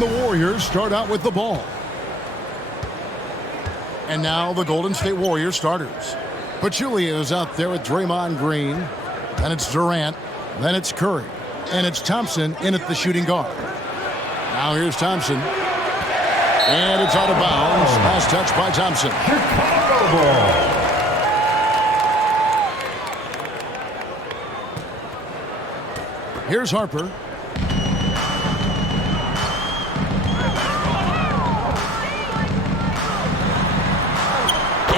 And the Warriors start out with the ball. And now the Golden State Warriors starters. Pachulia is out there with Draymond Green. Then it's Durant. Then it's Curry. And it's Thompson in at the shooting guard. Now here's Thompson. And it's out of bounds. Last touch by Thompson. Chicago ball. Here's Harper.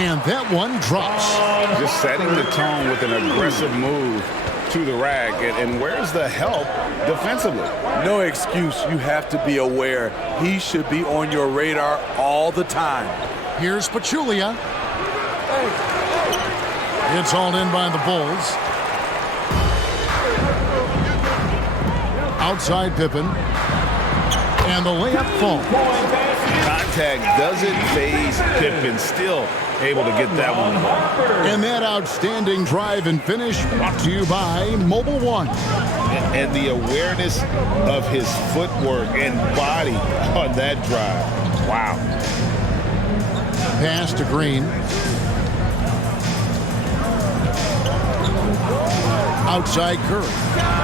And that one drops. Just setting the tone with an aggressive move to the rack. And where's the help defensively? No excuse. You have to be aware. He should be on your radar all the time. Here's Pachulia. It's hauled in by the Bulls. Outside Pippen. And the layup falls. Contact doesn't phase Pippen. Still able to get that one. And that outstanding drive and finish brought to you by Mobile One. And the awareness of his footwork and body on that drive. Wow. Pass to Green. Outside Curry.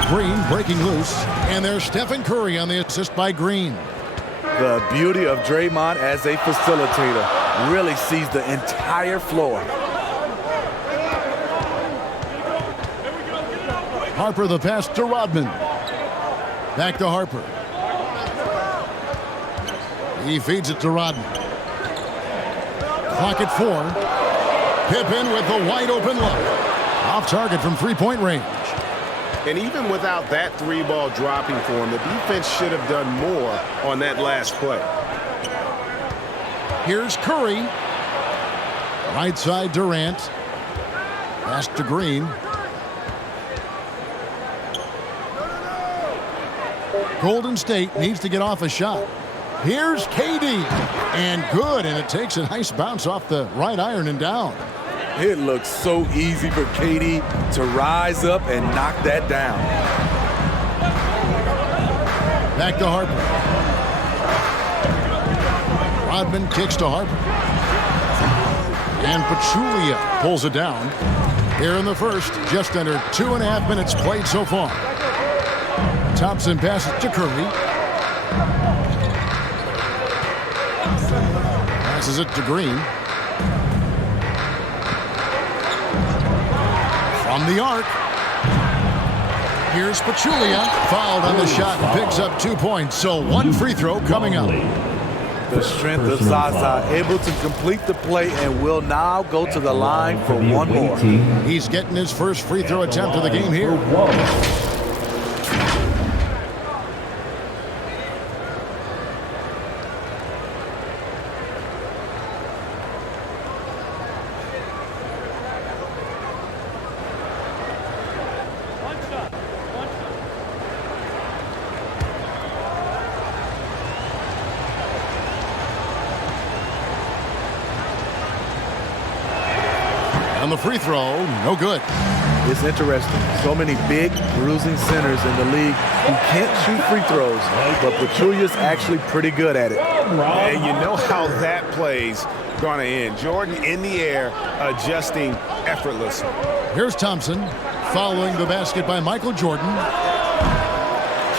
Green breaking loose. And there's Stephen Curry on the assist by Green. The beauty of Draymond as a facilitator. Really sees the entire floor. Harper the pass to Rodman. Back to Harper. He feeds it to Rodman. Clock at 4. Pippen with the wide open look. Off target from three-point range. And even without that three ball dropping for him, the defense should have done more on that last play. Here's Curry. Right side Durant. Pass to Green. Golden State needs to get off a shot. Here's KD. And good, and it takes a nice bounce off the right iron and down. It looks so easy for KD to rise up and knock that down. Back to Harper. Rodman kicks to Harper. And Pachulia pulls it down. Here in the first, just under 2.5 minutes played so far. Thompson passes to Curry. Passes it to Green. From the arc. Here's Pachulia. Fouled on the shot and picks up 2 points. So one free throw coming up. The strength of Zaza, able to complete the play and will now go to the line for one more. He's getting his first free throw attempt of the game here. On the free throw, no good. It's interesting. So many big, bruising centers in the league who can't shoot free throws, but Pachulia's actually pretty good at it. And you know how that play's going to end. Jordan in the air, adjusting effortlessly. Here's Thompson, following the basket by Michael Jordan.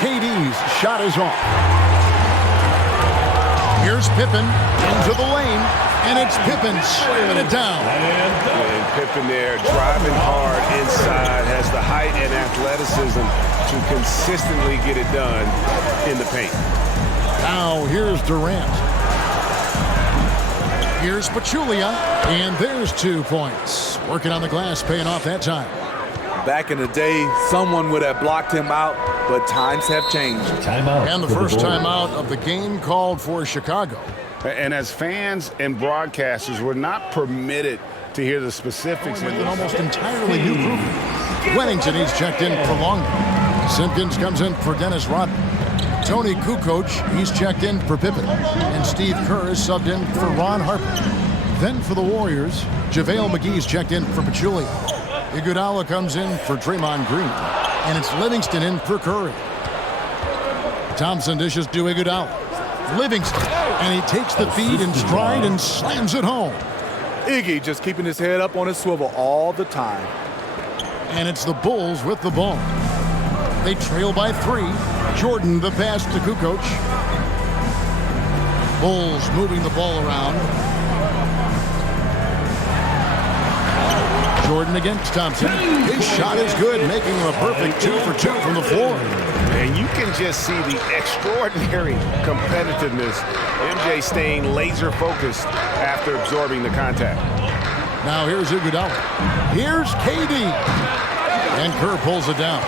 KD's shot is off. Here's Pippen into the lane, and it's Pippen slamming it down. And Pippen there driving hard inside, has the height and athleticism to consistently get it done in the paint. Now here's Durant. Here's Pachulia, and there's 2 points. Working on the glass, paying off that time. Back in the day, someone would have blocked him out, but times have changed. Timeout. And the first timeout of the game called for Chicago. And as fans and broadcasters, we're not permitted to hear the specifics. With an almost entirely new group. Wennington, he's checked in for Longley. Simpkins comes in for Dennis Rodman. Tony Kukoc, he's checked in for Pippen. And Steve Kerr is subbed in for Ron Harper. Then for the Warriors, JaVale McGee's checked in for Pachulia. Iguodala comes in for Draymond Green. And it's Livingston in for Curry. Thompson dishes to Iguodala. Livingston, and he takes the feed in stride and slams it home. Iggy just keeping his head up on his swivel all the time. And it's the Bulls with the ball. They trail by 3. Jordan the pass to Kukoc. Bulls moving the ball around. Jordan against Thompson. His shot is good, making him a perfect 2 for 2 from the floor. And you can just see the extraordinary competitiveness. MJ staying laser focused after absorbing the contact. Now here's Iguodala. Here's KD. And Kerr pulls it down.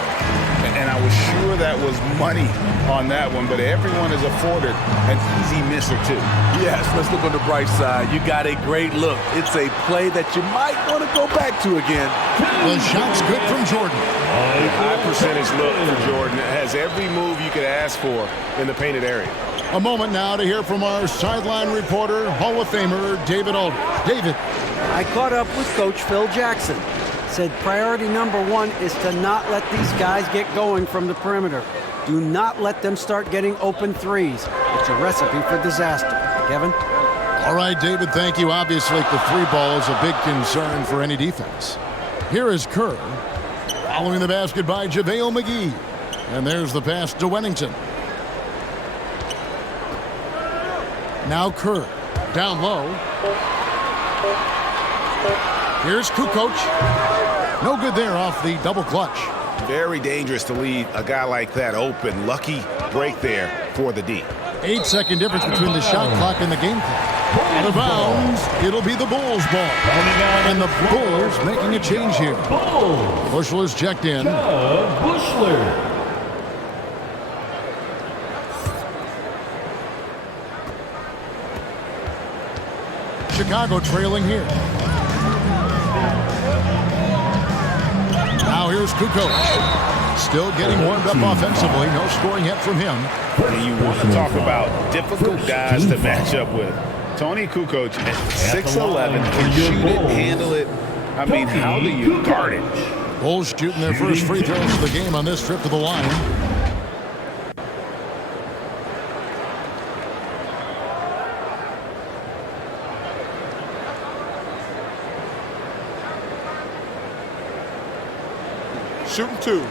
And I was sure that was money on that one, but everyone is afforded an easy miss or 2. Yes, let's look on the bright side. You got a great look. It's a play that you might want to go back to again. The shot's good from Jordan. High percentage look for Jordan. It has every move you could ask for in the painted area. A moment now to hear from our sideline reporter, Hall of Famer David Aldridge. David. I caught up with Coach Phil Jackson. Said priority number 1 is to not let these guys get going from the perimeter. Do not let them start getting open threes. It's a recipe for disaster. Kevin? All right, David, thank you. Obviously, the 3 ball is a big concern for any defense. Here is Kerr. Following the basket by JaVale McGee. And there's the pass to Wennington. Now Kerr. Down low. Here's Kukoc. No good there off the double clutch. Very dangerous to leave a guy like that open. Lucky break there for the D. 8-second difference between the shot clock and the game clock. Out of bounds, it'll be the Bulls' ball. And the Bulls making a change here. Bushler's checked in. Bushler. Chicago trailing here. Now here's Kukoc. Still getting warmed up offensively. No scoring yet from him. And you want to talk about difficult guys to match up with. Tony Kukoc at 6'11", can shoot it, handle it. I mean, how do you guard it? Bulls shooting their first free throws of the game on this trip to the line. Shooting 2.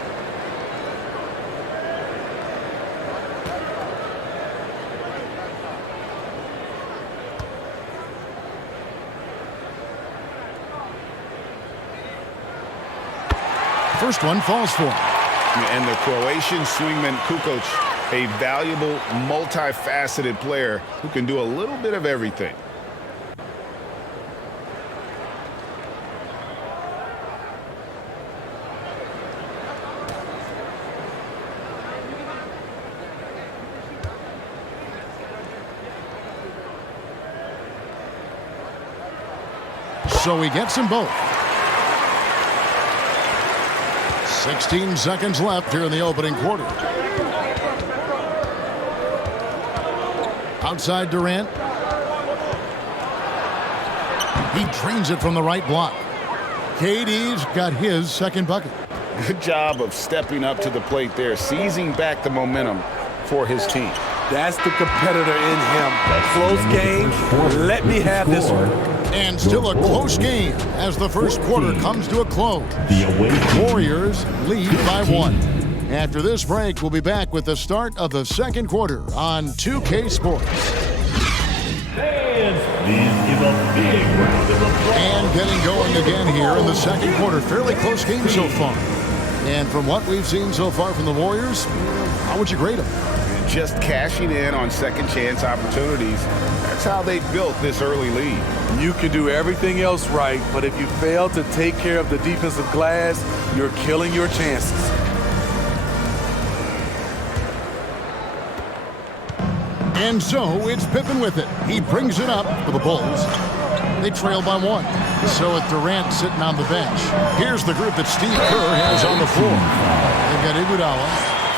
First one falls for him. And the Croatian swingman Kukoc, a valuable, multifaceted player who can do a little bit of everything. So he gets them both. 16 seconds left here in the opening quarter. Outside Durant. He drains it from the right block. KD's got his second bucket. Good job of stepping up to the plate there, seizing back the momentum for his team. That's the competitor in him. Close game. Let me have this one. And still a close game as the first quarter comes to a close. Warriors lead by 1. After this break, we'll be back with the start of the second quarter on 2K Sports. Fans, please give a big round of applause. And getting going again here in the second quarter. Fairly close game so far. And from what we've seen so far from the Warriors, how would you grade them? Just cashing in on second chance opportunities. That's how they built this early lead. You can do everything else right, but if you fail to take care of the defensive glass, you're killing your chances. And so it's Pippen with it. He brings it up for the Bulls. They trail by 1. So it's Durant sitting on the bench. Here's the group that Steve Kerr has on the floor. They've got Iguodala.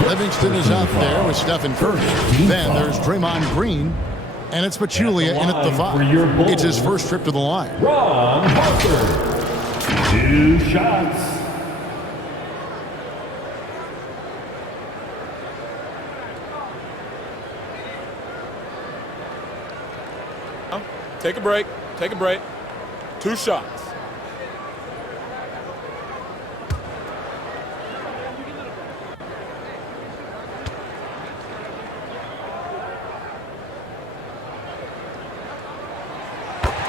Livingston is out there with Stephen Curry. Then there's Draymond Green. And it's Pachulia in at the 5. It's his first trip to the line. Ron Harper. 2 shots. Take a break. Take a break. 2 shots.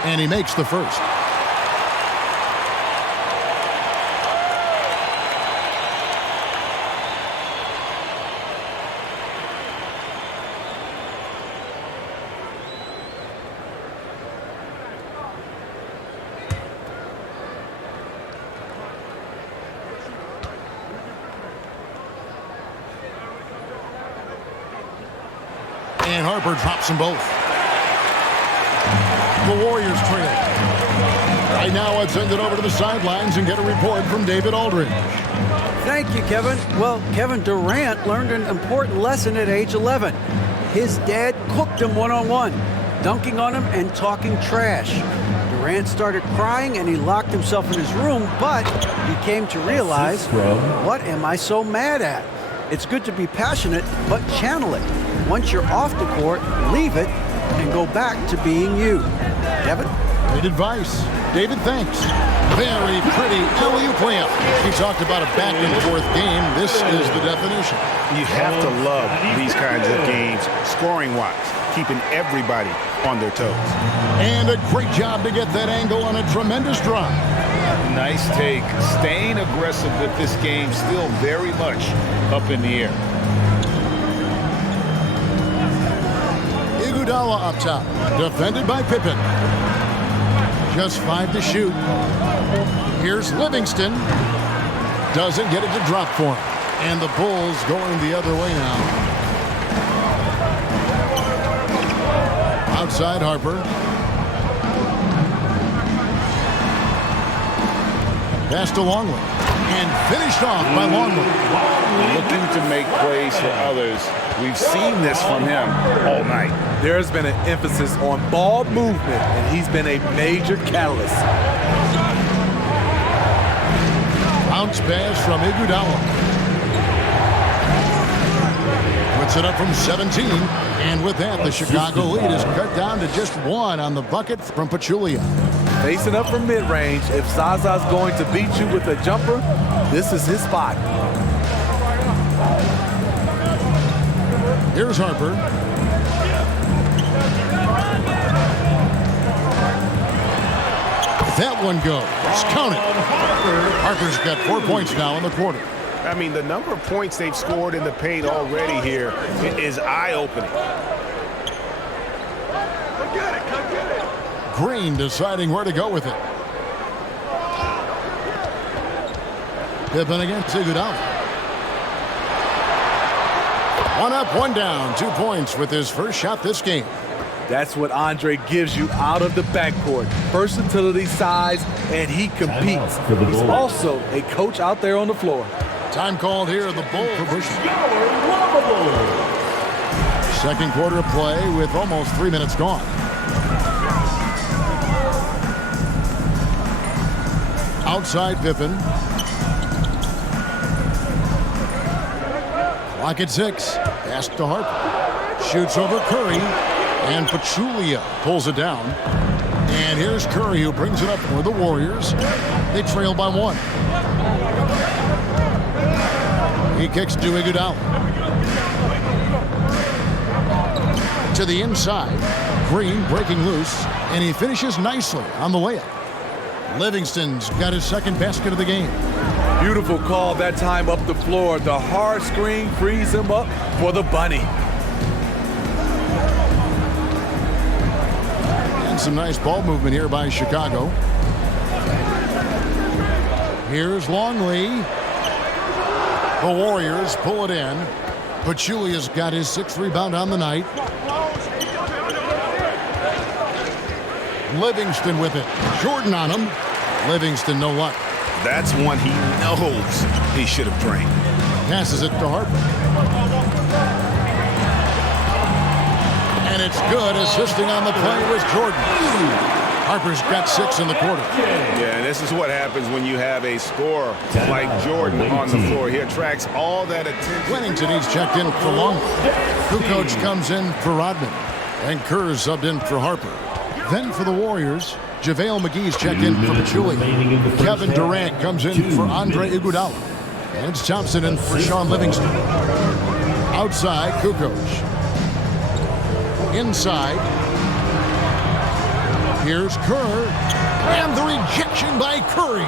And he makes the first. And Harper drops them both. The Warriors trail. Right now, let's send it over to the sidelines and get a report from David Aldridge. Thank you, Kevin. Well, Kevin Durant learned an important lesson at age 11. His dad cooked him one-on-one, dunking on him and talking trash. Durant started crying and he locked himself in his room, but he came to realize, what am I so mad at? It's good to be passionate, but channel it. Once you're off the court, leave it and go back to being you. Kevin? Great advice. David, thanks. Very pretty alley-oop layup. He talked about a back-and-forth game. This is the definition. You have to love these kinds of games, scoring-wise, keeping everybody on their toes. And a great job to get that angle on a tremendous drive. Nice take. Staying aggressive with this game, still very much up in the air. Iguodala up top, defended by Pippen. Just 5 to shoot. Here's Livingston. Doesn't get it to drop for him. And the Bulls going the other way now. Outside Harper. Passed to Longley. And finished off by Longley. Looking to make plays for others. We've seen this from him all night. There's been an emphasis on ball movement, and he's been a major catalyst. Bounce pass from Iguodala. Puts it up from 17. And with that, the Chicago lead is cut down to just 1 on the bucket from Pachulia. Facing up from mid-range, if Zaza's going to beat you with a jumper, this is his spot. Here's Harper. That one goes. Count it. Harper's got 4 points now in the quarter. I mean, the number of points they've scored in the paint already here is eye-opening. Green deciding where to go with it. Pippen against Iguodala. 1 up, 1 down. 2 points with his first shot this game. That's what Andre gives you out of the backcourt. Versatility, size, and he competes. He's also a coach out there on the floor. Time called here, the Bulls. Second quarter of play with almost 3 minutes gone. Outside Pippen. Clock at 6. Pass to Harper. Shoots over Curry. And Pachulia pulls it down. And here's Curry who brings it up for the Warriors. They trail by 1. He kicks to Iguodala. To the inside. Green breaking loose. And he finishes nicely on the layup. Livingston's got his second basket of the game. Beautiful call that time up the floor. The hard screen frees him up for the bunny. And some nice ball movement here by Chicago. Here's Longley. The Warriors pull it in. Pachulia's got his 6th rebound on the night. Livingston with it. Jordan on him. Livingston no luck. That's one he knows he should have drained. Passes it to Harper. And it's good. Assisting on the play was Jordan. Harper's got 6 in the quarter. Yeah, and this is what happens when you have a scorer like Jordan on the floor. He attracts all that attention. Wennington, he's checked in for Longley. Kukoc comes in for Rodman. And Kerr subbed in for Harper. Then for the Warriors, JaVale McGee's checked in for Pachulia. remaining in the first Kevin half. Durant comes in for Andre Iguodala. And it's Thompson in for Sean Livingston. Outside, Kukoc. Inside, here's Kerr. And the rejection by Curry.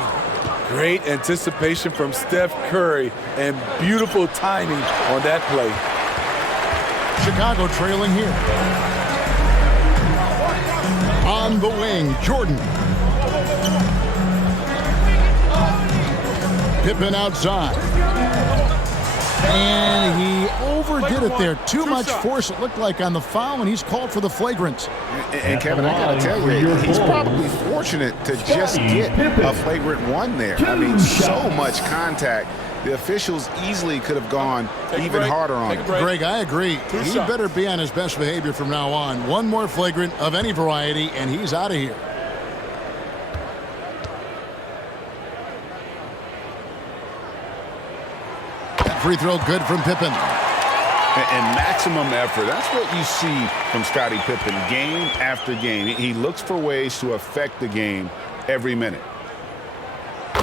Great anticipation from Steph Curry and beautiful timing on that play. Chicago trailing here. On the wing, Jordan. Pippen outside. And he overdid it there. Too much force, it looked like, on the foul, and he's called for the flagrant. And Kevin, I got to tell you, he's probably fortunate to just get a flagrant one there. I mean, so much contact. The officials easily could have gone even harder on him. Greg, I agree. He better be on his best behavior from now on. One more flagrant of any variety, and he's out of here. That free throw good from Pippen. And maximum effort. That's what you see from Scottie Pippen game after game. He looks for ways to affect the game every minute.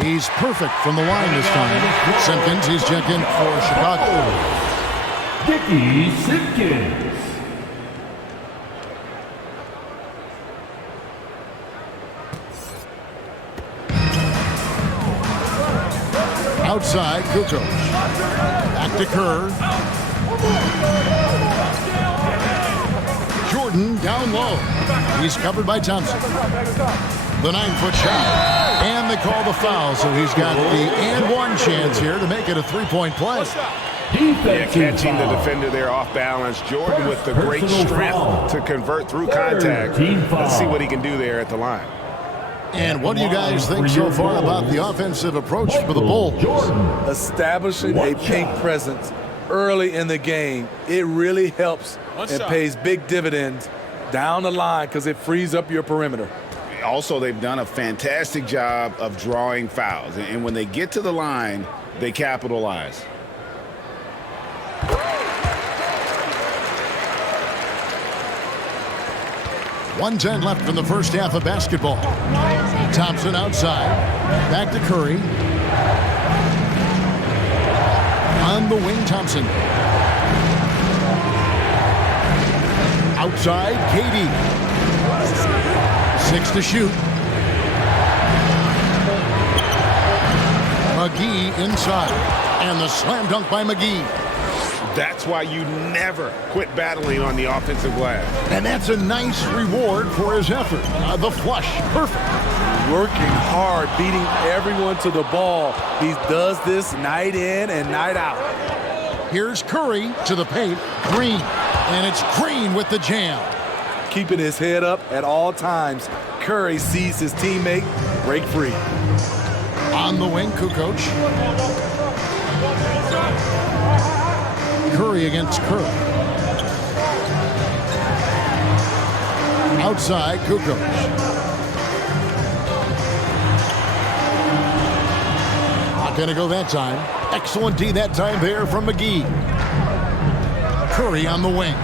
He's perfect from the line this time. Simpkins, he's checked in for Chicago. Dickie Simpkins. Outside, Kukoc. Back to Kerr. Jordan down low. He's covered by Thompson. The 9-foot shot. And they call the foul, so he's got the and one chance here to make it a three-point play. Yeah, catching the defender there off balance. Jordan with the great strength to convert through contact. Let's see what he can do there at the line. And what do you guys think so far about the offensive approach for the Bulls? Establishing a paint presence early in the game, it really helps and pays big dividends down the line because it frees up your perimeter. Also, they've done a fantastic job of drawing fouls. And when they get to the line, they capitalize. .110 left in the first half of basketball. Thompson outside. Back to Curry. On the wing, Thompson. Outside, KD. 6 to shoot. McGee inside. And the slam dunk by McGee. That's why you never quit battling on the offensive glass. And that's a nice reward for his effort. The flush, perfect. Working hard, beating everyone to the ball. He does this night in and night out. Here's Curry to the paint. Green. And it's Green with the jam. Keeping his head up at all times. Curry sees his teammate break free. On the wing, Kukoc. Curry against Kerr. Outside, Kukoc. Not going to go that time. Excellent D that time there from McGee. Curry on the wing.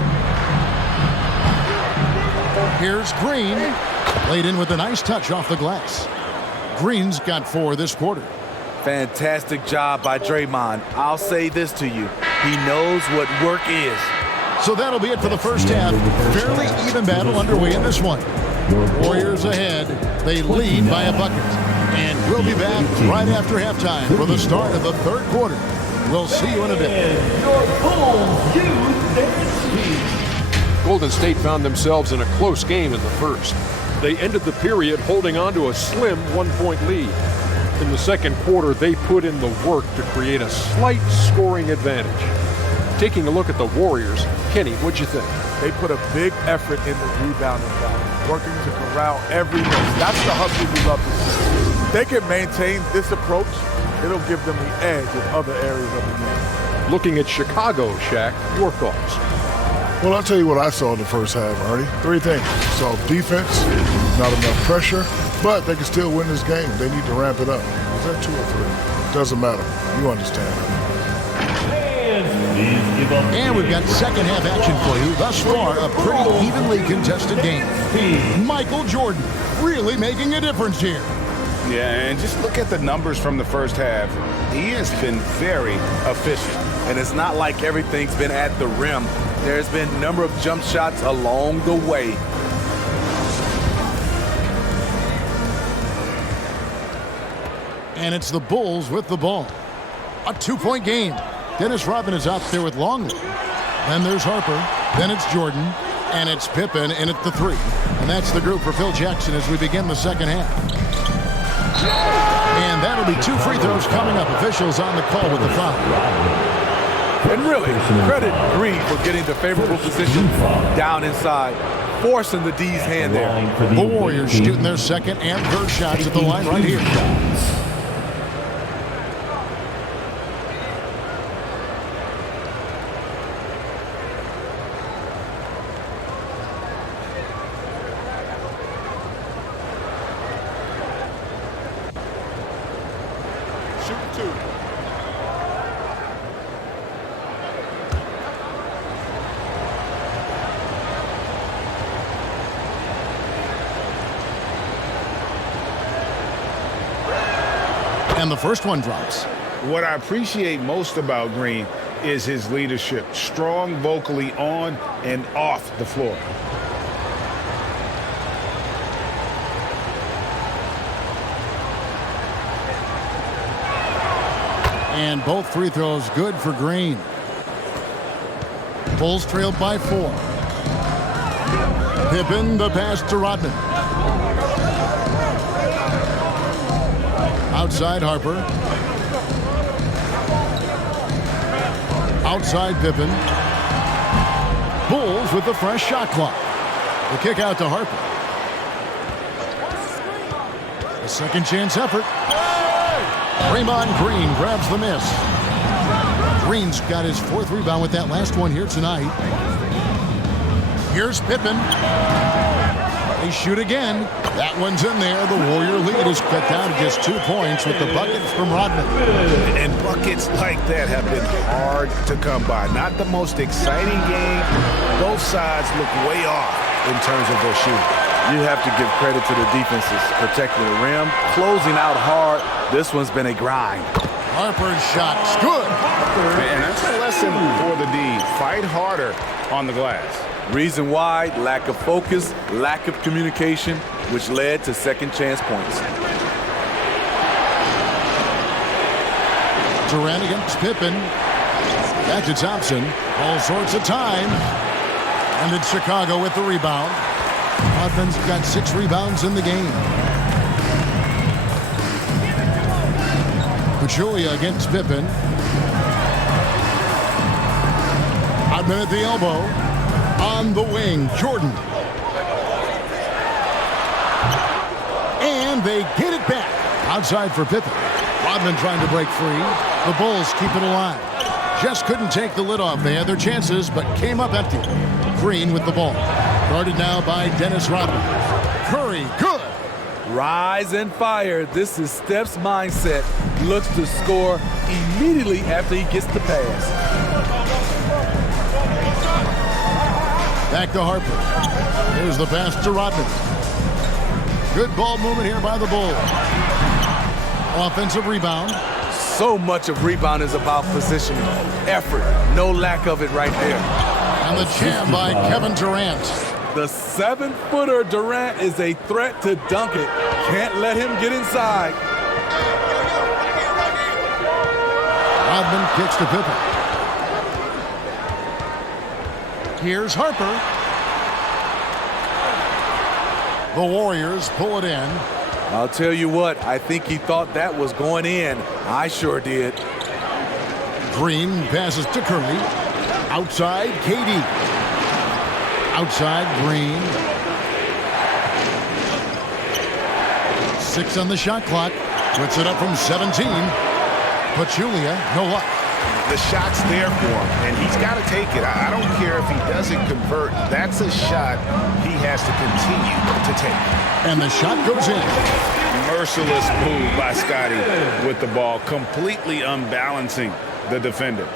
Here's Green. Laid in with a nice touch off the glass. Green's got 4 this quarter. Fantastic job by Draymond. I'll say this to you. He knows what work is. So that'll be it for the first half. Fairly even battle underway in this one. Warriors ahead. They lead by a bucket. And we'll be back right after halftime for the start of the third quarter. We'll see you in a bit. Golden State found themselves in a close game in the first. They ended the period holding on to a slim 1-point lead. In the second quarter, they put in the work to create a slight scoring advantage. Taking a look at the Warriors, Kenny, what'd you think? They put a big effort in the rebounding battle, working to corral every miss. That's the hustle we love to see. If they can maintain this approach, it'll give them the edge in other areas of the game. Looking at Chicago, Shaq, your thoughts? Well, I'll tell you what I saw in the first half, Ernie. 3 things. So defense, not enough pressure, but they can still win this game. They need to ramp it up. Is that 2 or 3? Doesn't matter. You understand. And And we've got second half action for you. Thus far, a pretty evenly contested game. Michael Jordan really making a difference here. Yeah, and just look at the numbers from the first half. He has been very efficient. And it's not like everything's been at the rim. There's been a number of jump shots along the way. And it's the Bulls with the ball. A 2-point game. Dennis Rodman is out there with Longley. Then there's Harper. Then it's Jordan. And it's Pippen in at the 3. And that's the group for Phil Jackson as we begin the second half. And that'll be 2 free throws coming up. Officials on the call with the foul. And really, credit Green for getting the favorable position down inside, forcing the D's hand there. The Warriors shooting their second and third shots at the line right here. And the first one drops. What I appreciate most about Green is his leadership. Strong vocally on and off the floor. And both free throws good for Green. Bulls trailed by 4. Pippen, the pass to Rodman. Outside Harper. Outside Pippen. Bulls with the fresh shot clock. The kick out to Harper. A second chance effort. Draymond Green grabs the miss. Green's got his 4th rebound with that last one here tonight. Here's Pippen. They shoot again. That one's in there. The Warrior lead is cut down to just 2 points with the bucket from Rodman. And buckets like that have been hard to come by. Not the most exciting game. Both sides look way off in terms of their shooting. You have to give credit to the defenses, protecting the rim, closing out hard. This one's been a grind. Harper's shot's good. And that's a lesson for the D. Fight harder on the glass. Reason why, lack of focus, lack of communication, which led to second chance points. Durant against Pippen. Back to Thompson. All sorts of time. And it's Chicago with the rebound. Rodman's got 6 rebounds in the game. Pachulia against Pippen. Rodman at the elbow. On the wing, Jordan. And they get it back. Outside for Pippen. Rodman trying to break free. The Bulls keep it alive. Just couldn't take the lid off. They had their chances, but came up empty. Green with the ball. Guarded now by Dennis Rodman. Curry, good. Rise and fire. This is Steph's mindset. Looks to score immediately after he gets the pass. Back to Harper. Here's the pass to Rodman. Good ball movement here by the Bulls. Offensive rebound. So much of rebound is about positioning. Effort. No lack of it right there. And the jam by Kevin Durant. The 7-footer Durant is a threat to dunk it. Can't let him get inside. Rodman kicks to Pippen. Here's Harper. The Warriors pull it in. I'll tell you what, I think he thought that was going in. I sure did. Green passes to Curry. Outside, KD. Outside, Green. 6 on the shot clock. Puts it up from 17. Pachulia, no luck. The shot's there for him, and he's got to take it. I don't care if he doesn't convert. That's a shot he has to continue to take. And the shot goes in. Merciless move by Scotty with the ball, completely unbalancing the defender.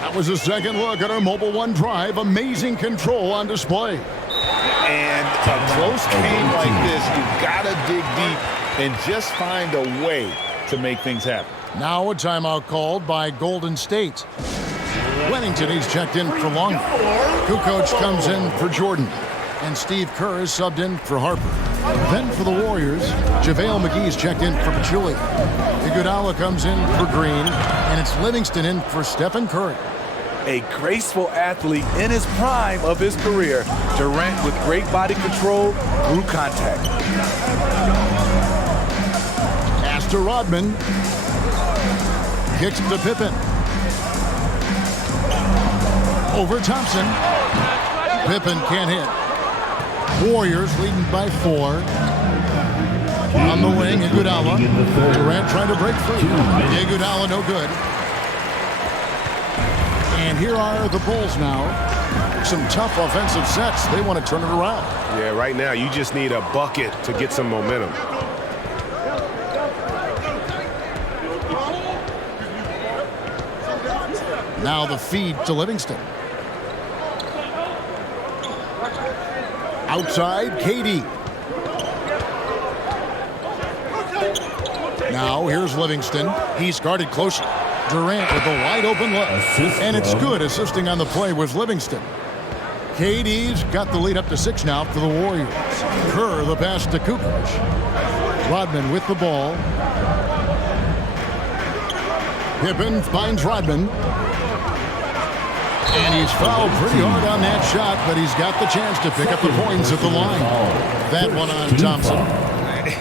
That was a second look at our Mobile One drive. Amazing control on display. And a close game like this, you've got to dig deep and just find a way to make things happen. Now a timeout called by Golden State. Wennington, he's checked in for Long. Kukoc comes in for Jordan. And Steve Kerr is subbed in for Harper. Then for the Warriors, JaVale McGee's checked in for Pachulia. Iguodala comes in for Green. And it's Livingston in for Stephen Curry. A graceful athlete in his prime of his career. Durant with great body control through contact. Pass to Rodman. Kicks to Pippen. Over Thompson. Pippen can't hit. Warriors leading by 4. On the wing, Iguodala. Durant trying to break free. Iguodala no good. And here are the Bulls now. Some tough offensive sets. They want to turn it around. Yeah, right now you just need a bucket to get some momentum. Now the feed to Livingston. Outside, KD. Now here's Livingston. He's guarded closely. Durant with a wide open look. And it's good. Assisting on the play was Livingston. KD's got the lead up to 6 now for the Warriors. Kerr the pass to Kukoc. Rodman with the ball. Pippen finds Rodman. And he's fouled pretty hard on that shot, but he's got the chance to pick up the points at the line. That one on Thompson.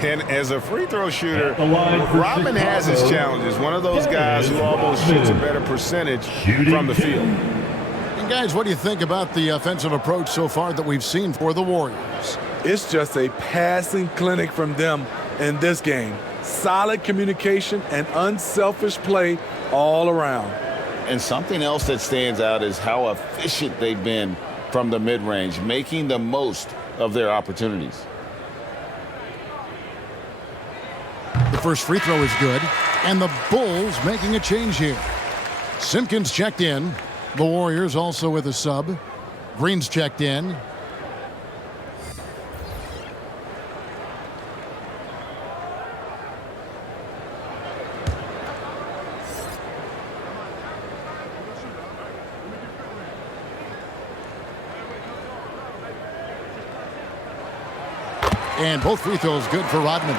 And as a free throw shooter, Rodman has his challenges. One of those guys who almost shoots a better percentage from the field. And guys, what do you think about the offensive approach so far that we've seen for the Warriors? It's just a passing clinic from them in this game. Solid communication and unselfish play all around. And something else that stands out is how efficient they've been from the mid-range, making the most of their opportunities. The first free throw is good, and the Bulls making a change here. Simpkins checked in. The Warriors also with a sub. Green's checked in. And both free throws good for Rodman.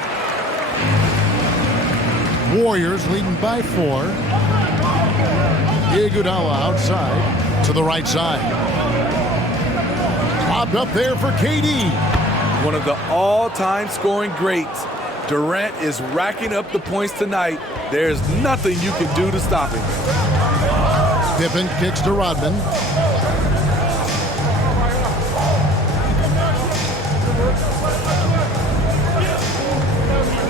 Warriors leading by 4. Iguodala outside to the right side. Lobbed up there for KD. One of the all-time scoring greats. Durant is racking up the points tonight. There's nothing you can do to stop him. Pippen kicks to Rodman.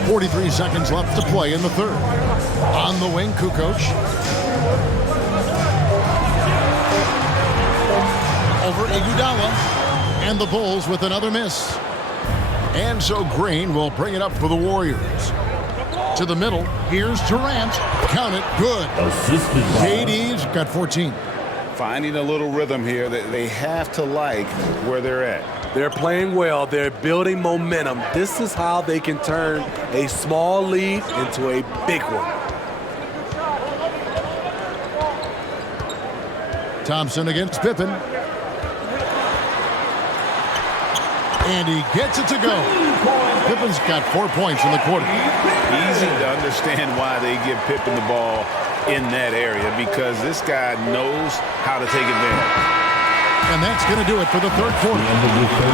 43 seconds left to play in the third. On the wing, Kukoc. Over Iguodala. And the Bulls with another miss. And so Green will bring it up for the Warriors. To the middle, here's Durant. Count it, good. KD's got 14. Finding a little rhythm here that they have to like where they're at. They're playing well. They're building momentum. This is how they can turn a small lead into a big one. Thompson against Pippen. And he gets it to go. Pippen's got 4 points in the quarter. Easy to understand why they give Pippen the ball in that area, because this guy knows how to take advantage. And that's going to do it for the third quarter.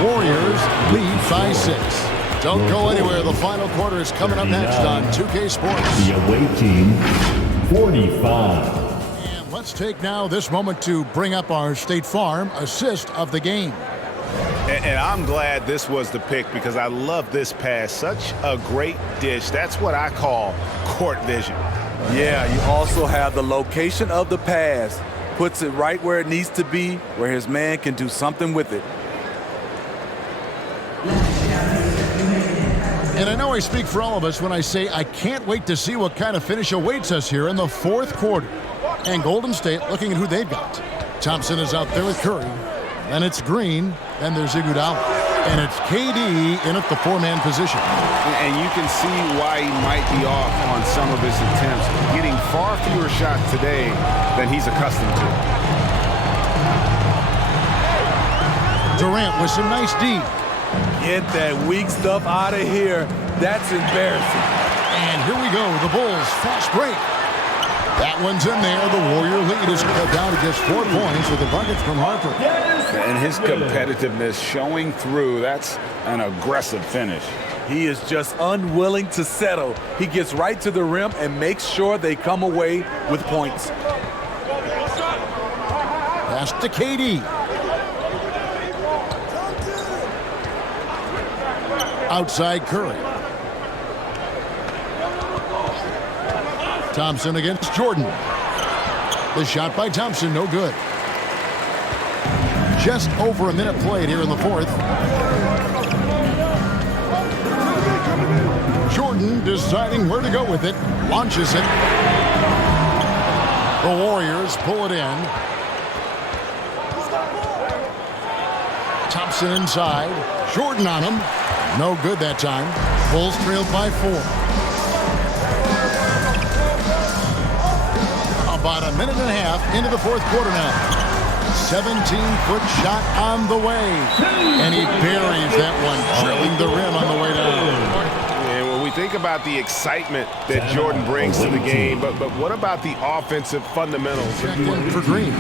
Warriors lead by 6. Don't go anywhere. The final quarter is coming up next on 2K Sports. The away team, 45. And let's take now this moment to bring up our State Farm assist of the game. And I'm glad this was the pick, because I love this pass. Such a great dish. That's what I call court vision. Yeah, you also have the location of the pass. Puts it right where it needs to be, where his man can do something with it. And I know I speak for all of us when I say I can't wait to see what kind of finish awaits us here in the fourth quarter. And Golden State looking at who they've got. Thompson is out there with Curry. Then it's Green. Then there's Iguodala. And it's KD in at the four-man position. And you can see why he might be off on some of his attempts, getting far fewer shots today than he's accustomed to. Durant with some nice D. Get that weak stuff out of here. That's embarrassing. And here we go. The Bulls fast break. That one's in there. The Warrior lead is cut down to just 4 points with the buckets from Harper. And his competitiveness showing through. That's an aggressive finish. He is just unwilling to settle. He gets right to the rim and makes sure they come away with points. Pass to KD. Outside Curry. Thompson against Jordan. The shot by Thompson, no good. Just over a minute played here in the fourth. Jordan deciding where to go with it. Launches it. The Warriors pull it in. Thompson inside. Jordan on him. No good that time. Bulls trailed by 4. About a minute and a half into the fourth quarter now. 17-foot shot on the way. And he buries that one, drilling the rim on the way down. And when we think about the excitement that Jordan brings to the game, but what about the offensive fundamentals? Checked in for Green.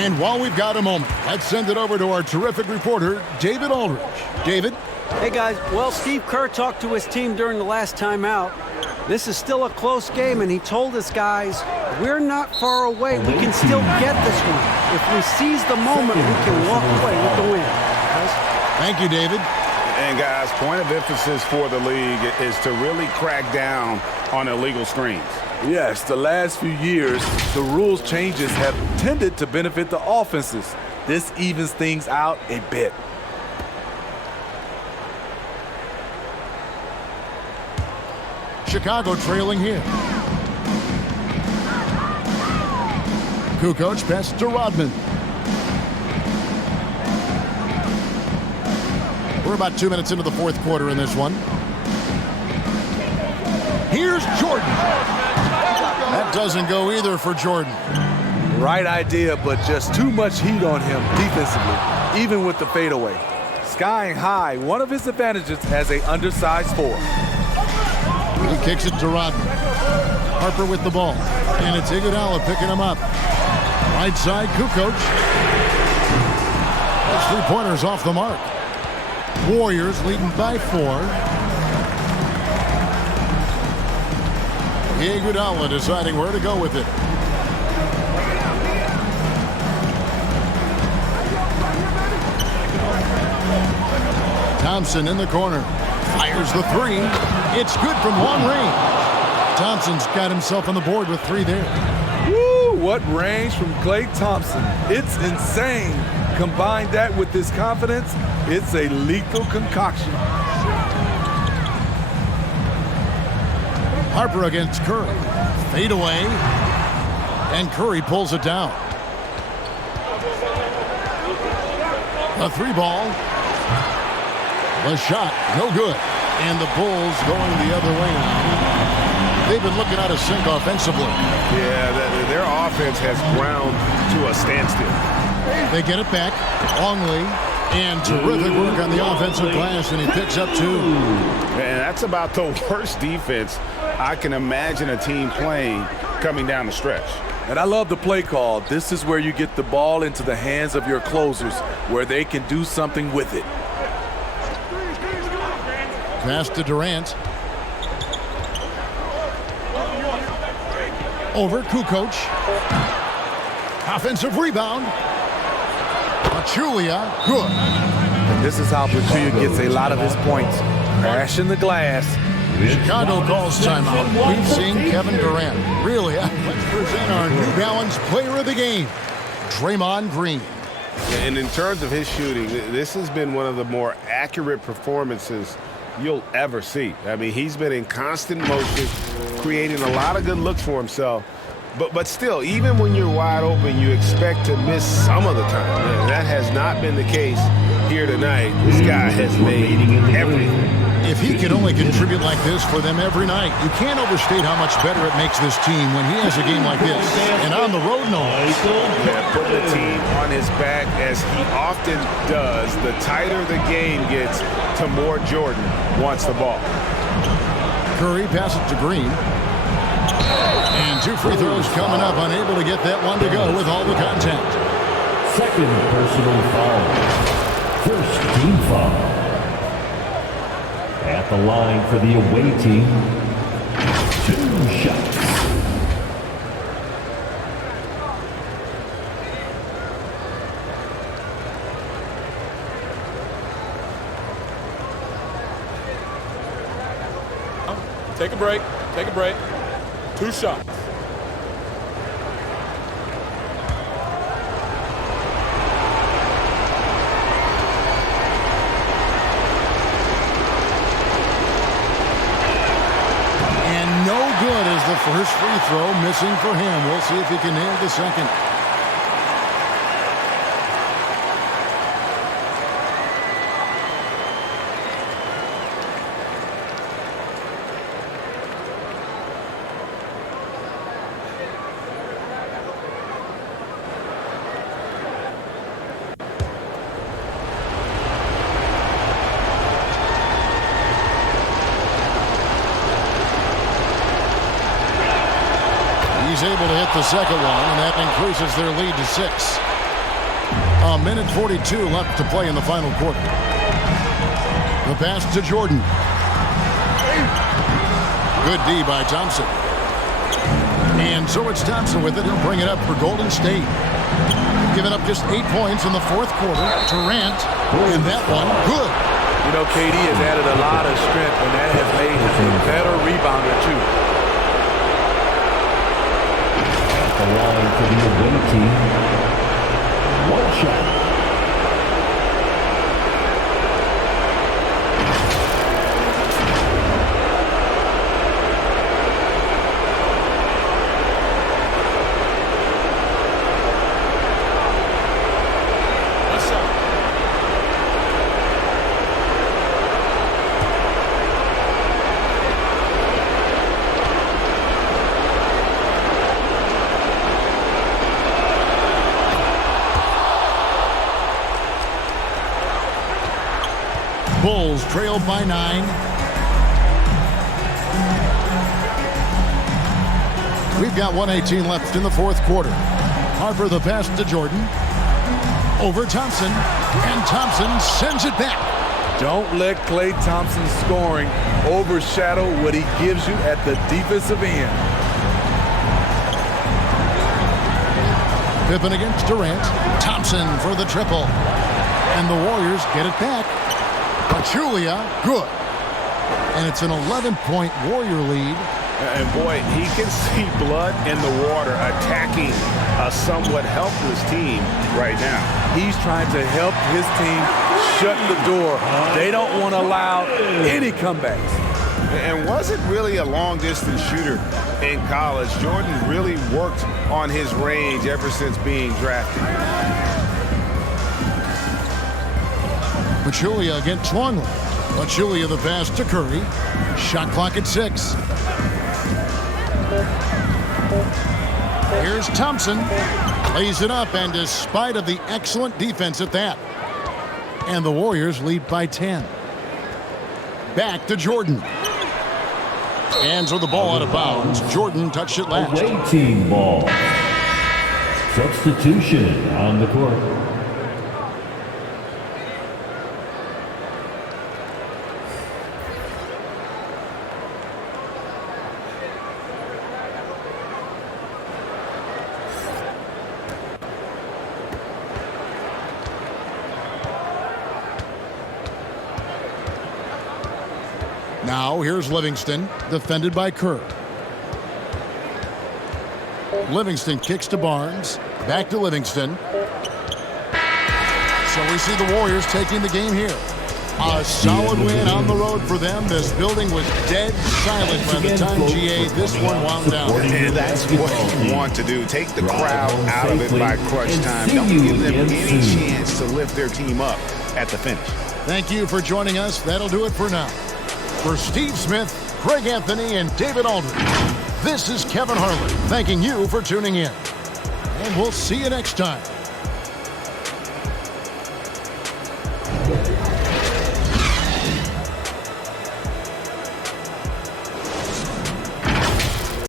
And while we've got a moment, let's send it over to our terrific reporter, David Aldridge. David? Hey, guys. Well, Steve Kerr talked to his team during the last timeout. This is still a close game, and he told his guys, we're not far away. We can still get this one. If we seize the moment, we can walk away with the win. Guys? Thank you, David. And, guys, point of emphasis for the league is to really crack down on illegal screens. Yes, the last few years, the rules changes have tended to benefit the offenses. This evens things out a bit. Chicago trailing here. Kukoc pass to Rodman. We're about 2 minutes into the fourth quarter in this one. Here's Jordan. That doesn't go either for Jordan. Right idea, but just too much heat on him defensively, even with the fadeaway. Skying high, one of his advantages as an undersized 4. He kicks it to Rodman. Harper with the ball. And it's Iguodala picking him up. Right side, Kukoc. Those three-pointers off the mark. Warriors leading by 4. Iguodala deciding where to go with it. Thompson in the corner. Fires the 3. It's good from long range. Thompson's got himself on the board with 3 there. Woo, what range from Klay Thompson. It's insane. Combine that with this confidence, it's a lethal concoction. Harper against Curry. Fade away. And Curry pulls it down. A 3-ball. The shot, no good. And the Bulls going the other way now. They've been looking out of sync offensively. Yeah, their offense has ground to a standstill. They get it back. Longley. And terrific work on the offensive glass, and he picks up 2. And that's about the worst defense I can imagine a team playing coming down the stretch. And I love the play call. This is where you get the ball into the hands of your closers, where they can do something with it. Pass to Durant. Over Kukoc. Offensive rebound. Pachulia, good. This is how Pachulia gets a lot of his points. Crashing the glass. Chicago calls timeout. We've seen Kevin Durant. Really, let's present our New Balance player of the game, Draymond Green. And in terms of his shooting, this has been one of the more accurate performances you'll ever see. I mean, he's been in constant motion, creating a lot of good looks for himself. But still, even when you're wide open, you expect to miss some of the time. And that has not been the case here tonight. This guy has made everything. If he could only contribute like this for them every night, you can't overstate how much better it makes this team when he has a game like this. And on the road, no less. Yeah, putting the team on his back as he often does. The tighter the game gets, the more Jordan wants the ball. Curry passes to Green. And 2 free throws coming up, unable to get that one to go with all the contact. Second personal foul. First team foul. At the line for the away team, 2 shots. Take a break. Take a break. 2 shots. Good as the first free throw, missing for him. We'll see if he can nail the second. He's able to hit the second one, and that increases their lead to 6. A minute 42 left to play in the final quarter. The pass to Jordan. Good D by Thompson. And so it's Thompson with it. He'll bring it up for Golden State. Giving up just 8 points in the fourth quarter. Durant, and that one, good. You know, KD has added a lot of strength, and that has made him a better rebounder, too. The line for the away team. 1 shot. Bulls trailed by 9. We've got 1:18 left in the fourth quarter. Harper the pass to Jordan. Over Thompson. And Thompson sends it back. Don't let Klay Thompson's scoring overshadow what he gives you at the defensive end. Pippen against Durant. Thompson for the triple. And the Warriors get it back. Pachulia, good. And it's an 11-point Warrior lead. And boy, he can see blood in the water attacking a somewhat helpless team right now. He's trying to help his team shut the door. They don't want to allow any comebacks. And wasn't really a long-distance shooter in college. Jordan really worked on his range ever since being drafted. Pachulia against Longley. Pachulia the pass to Curry. Shot clock at 6. Here's Thompson. Lays it up, and despite of the excellent defense at that. And the Warriors lead by 10. Back to Jordan. Hands with the ball out of bounds. Jordan touched it last. Away team ball. Substitution on the court. Now here's Livingston, defended by Kerr. Livingston kicks to Barnes. Back to Livingston. So we see the Warriors taking the game here. A solid win on the road for them. This building was dead silent by the time, GA, this one wound down. And that's what you want to do. Take the crowd out of it by crunch time. Don't give them any chance to lift their team up at the finish. Thank you for joining us. That'll do it for now. For Steve Smith, Craig Anthony, and David Aldridge, this is Kevin Harlan thanking you for tuning in. And we'll see you next time